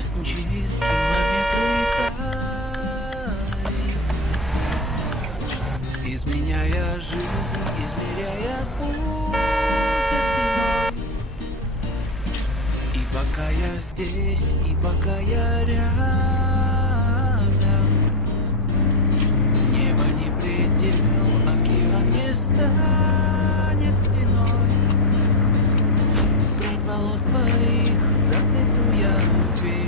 стучит километры тает, изменяя жизнь, измеряя путь за спиной. И пока я здесь, и пока я рядом, небо не предел, океан не станет стеной. В прядь волос твоих заплету я вверх.